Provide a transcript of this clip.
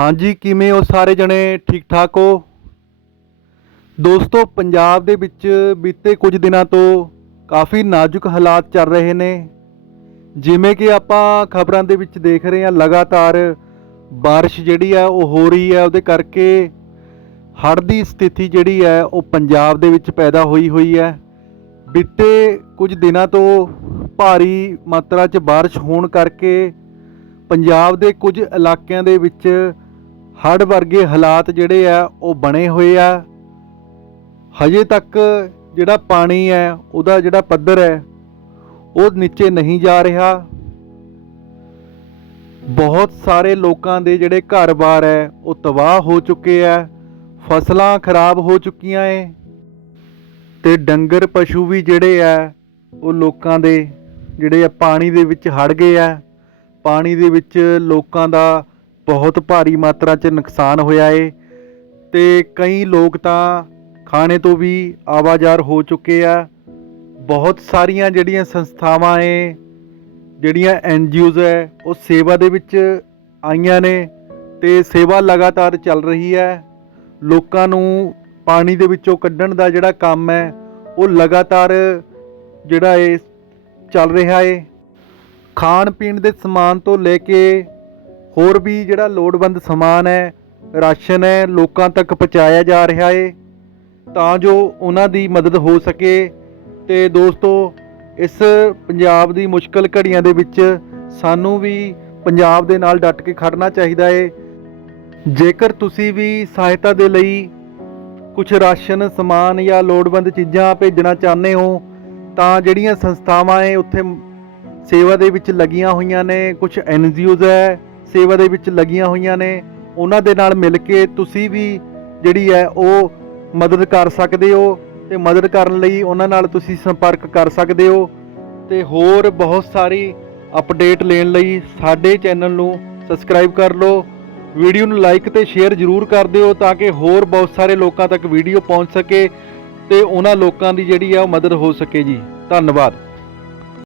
ਹਾਂਜੀ, ਕਿਵੇਂ ਹੋ ਸਾਰੇ ਜਣੇ? ਠੀਕ ਠਾਕ ਹੋ? ਦੋਸਤੋ, ਪੰਜਾਬ ਦੇ ਵਿੱਚ ਬੀਤੇ ਕੁਝ ਦਿਨਾਂ ਤੋਂ ਕਾਫੀ ਨਾਜ਼ੁਕ ਹਾਲਾਤ ਚੱਲ ਰਹੇ ਨੇ। ਜਿਵੇਂ ਕਿ ਆਪਾਂ ਖਬਰਾਂ ਦੇ ਵਿੱਚ ਦੇਖ ਰਹੇ ਹਾਂ, ਲਗਾਤਾਰ ਬਾਰਿਸ਼ ਜਿਹੜੀ ਹੈ, ਉਹ ਹੋ ਰਹੀ ਹੈ। ਉਹਦੇ ਕਰਕੇ ਹੜ੍ਹ ਦੀ ਸਥਿਤੀ ਜਿਹੜੀ ਹੈ, ਉਹ ਪੰਜਾਬ ਦੇ ਵਿੱਚ ਪੈਦਾ ਹੋਈ ਹੋਈ ਹੈ। ਬੀਤੇ ਕੁਝ ਦਿਨਾਂ ਤੋਂ ਭਾਰੀ ਮਾਤਰਾ 'ਚ ਬਾਰਿਸ਼ ਹੋਣ ਕਰਕੇ ਪੰਜਾਬ ਦੇ ਕੁਝ ਇਲਾਕਿਆਂ ਦੇ ਵਿੱਚ ਹੜ੍ਹ ਵਰਗੇ ਹਾਲਾਤ ਜਿਹੜੇ ਆ, ਉਹ ਬਣੇ ਹੋਏ ਆ। ਹਜੇ ਤੱਕ ਜਿਹੜਾ ਪਾਣੀ ਹੈ, ਉਹਦਾ ਜਿਹੜਾ ਪੱਧਰ ਹੈ, ਉਹ ਨੀਚੇ ਨਹੀਂ ਜਾ ਰਿਹਾ। ਬਹੁਤ ਸਾਰੇ ਲੋਕਾਂ ਦੇ ਜਿਹੜੇ ਘਰ-ਬਾਰ ਹੈ, ਉਹ ਤਬਾਹ ਹੋ ਚੁੱਕੇ ਆ। ਫਸਲਾਂ ਖਰਾਬ ਹੋ ਚੁੱਕੀਆਂ ਏ। ਤੇ ਡੰਗਰ, ਪਸ਼ੂ ਵੀ ਜਿਹੜੇ ਆ, ਉਹ ਲੋਕਾਂ ਦੇ ਜਿਹੜੇ ਆ, ਪਾਣੀ ਦੇ ਵਿੱਚ ਹੜ ਗਏ ਆ। ਪਾਣੀ ਦੇ ਵਿੱਚ ਲੋਕਾਂ ਦਾ ਬਹੁਤ ਭਾਰੀ ਮਾਤਰਾ 'ਚ ਨੁਕਸਾਨ ਹੋਇਆ ਏ ਤੇ ਕਈ ਲੋਕ ਤਾਂ ਖਾਣੇ ਤੋਂ ਵੀ ਆਵਾਜ਼ਾਰ ਹੋ ਚੁੱਕੇ ਆ। ਬਹੁਤ ਸਾਰੀਆਂ ਜਿਹੜੀਆਂ ਸੰਸਥਾਵਾਂ ਏ, ਜਿਹੜੀਆਂ ਐਨਜੀਓਜ਼ ਹੈ ਉਹ ਸੇਵਾ ਦੇ ਵਿੱਚ ਆਈਆਂ ਨੇ ਤੇ ਸੇਵਾ ਲਗਾਤਾਰ ਚੱਲ ਰਹੀ ਹੈ ਲੋਕਾਂ ਨੂੰ ਪਾਣੀ ਦੇ ਵਿੱਚੋਂ ਕੱਢਣ ਦਾ ਜਿਹੜਾ ਕੰਮ ਹੈ ਉਹ ਲਗਾਤਾਰ ਜਿਹੜਾ ਇਹ ਚੱਲ ਰਿਹਾ ਏ। ਖਾਣ ਪੀਣ ਦੇ ਸਮਾਨ ਤੋਂ ਲੈ ਕੇ ਹੋਰ ਵੀ ਜਿਹੜਾ ਲੋੜਵੰਦ ਸਮਾਨ ਹੈ, ਰਾਸ਼ਨ ਹੈ, ਲੋਕਾਂ ਤੱਕ ਪਹੁੰਚਾਇਆ ਜਾ ਰਿਹਾ ਹੈ ਤਾਂ ਜੋ ਉਹਨਾਂ ਦੀ ਮਦਦ ਹੋ ਸਕੇ। ਤੇ ਦੋਸਤੋ, ਇਸ ਪੰਜਾਬ ਦੀ ਮੁਸ਼ਕਲ ਘੜੀਆਂ ਦੇ ਵਿੱਚ ਸਾਨੂੰ ਵੀ ਪੰਜਾਬ ਦੇ ਨਾਲ ਡਟ ਕੇ ਖੜਨਾ ਚਾਹੀਦਾ ਏ। ਜੇਕਰ ਤੁਸੀਂ ਵੀ ਸਹਾਇਤਾ ਦੇ ਲਈ ਕੁਝ ਰਾਸ਼ਨ, ਸਮਾਨ ਜਾਂ ਲੋੜਵੰਦ ਚੀਜ਼ਾਂ ਭੇਜਣਾ ਚਾਹੁੰਦੇ ਹੋ, ਤਾਂ ਜਿਹੜੀਆਂ ਸੰਸਥਾਵਾਂ ਏ, ਉੱਥੇ ਸੇਵਾ ਦੇ ਵਿੱਚ ਲੱਗੀਆਂ ਹੋਈਆਂ ਨੇ ਕੁਝ ਐਨਜੀਓਜ਼ ਹੈ ਸੇਵਾ ਦੇ ਵਿੱਚ ਲੱਗੀਆਂ ਹੋਈਆਂ ਨੇ। ਉਹਨਾਂ ਦੇ ਨਾਲ ਮਿਲ ਕੇ ਤੁਸੀਂ ਵੀ ਜਿਹੜੀ ਹੈ ਉਹ ਮਦਦ ਕਰ ਸਕਦੇ ਹੋ ਤੇ ਮਦਦ ਕਰਨ ਲਈ ਉਹਨਾਂ ਨਾਲ ਤੁਸੀਂ ਸੰਪਰਕ ਕਰ ਸਕਦੇ ਹੋ ਤੇ ਹੋਰ ਬਹੁਤ ਸਾਰੀ ਅਪਡੇਟ ਲੈਣ ਲਈ ਸਾਡੇ ਚੈਨਲ ਨੂੰ ਸਬਸਕ੍ਰਾਈਬ ਕਰ ਲਓ। ਵੀਡੀਓ ਨੂੰ ਲਾਈਕ ਤੇ ਸ਼ੇਅਰ ਜ਼ਰੂਰ ਕਰ ਦਿਓ ਤਾਂ ਕਿ ਹੋਰ ਬਹੁਤ ਸਾਰੇ ਲੋਕਾਂ ਤੱਕ ਵੀਡੀਓ ਪਹੁੰਚ ਸਕੇ ਤੇ ਉਹਨਾਂ ਲੋਕਾਂ ਦੀ ਜਿਹੜੀ ਹੈ ਉਹ ਮਦਦ ਹੋ ਸਕੇ ਜੀ। ਧੰਨਵਾਦ।